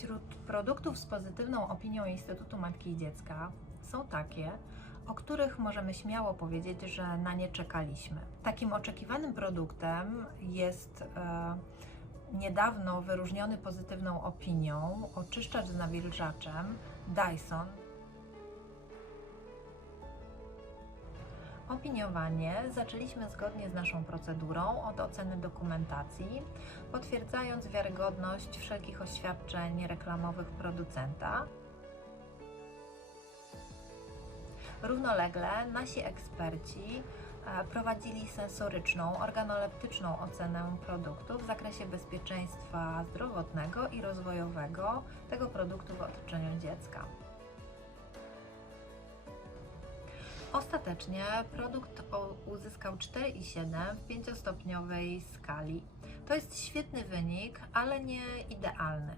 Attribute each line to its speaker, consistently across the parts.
Speaker 1: Wśród produktów z pozytywną opinią Instytutu Matki i Dziecka są takie, o których możemy śmiało powiedzieć, że na nie czekaliśmy. Takim oczekiwanym produktem jest e, niedawno wyróżniony pozytywną opinią oczyszczacz z nawilżaczem Dyson. Opiniowanie zaczęliśmy zgodnie z naszą procedurą od oceny dokumentacji, potwierdzając wiarygodność wszelkich oświadczeń reklamowych producenta. Równolegle nasi eksperci e, prowadzili sensoryczną, organoleptyczną ocenę produktu w zakresie bezpieczeństwa zdrowotnego i rozwojowego tego produktu w otoczeniu dziecka. Ostatecznie produkt uzyskał 4,7 w pięciostopniowej skali. To jest świetny wynik, ale nie idealny.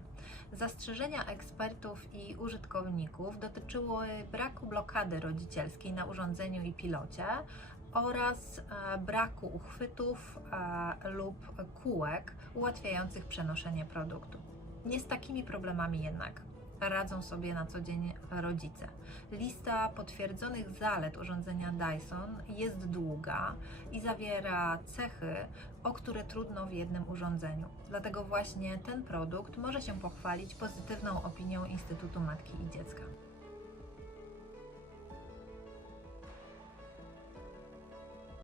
Speaker 1: Zastrzeżenia ekspertów i użytkowników dotyczyły braku blokady rodzicielskiej na urządzeniu i pilocie oraz e, braku uchwytów e, lub kółek ułatwiających przenoszenie produktu. Nie z takimi problemami jednak radzą sobie na co dzień rodzice. Lista potwierdzonych zalet urządzenia Dyson jest długa i zawiera cechy, o które trudno w jednym urządzeniu. Dlatego właśnie ten produkt może się pochwalić pozytywną opinią Instytutu Matki i Dziecka.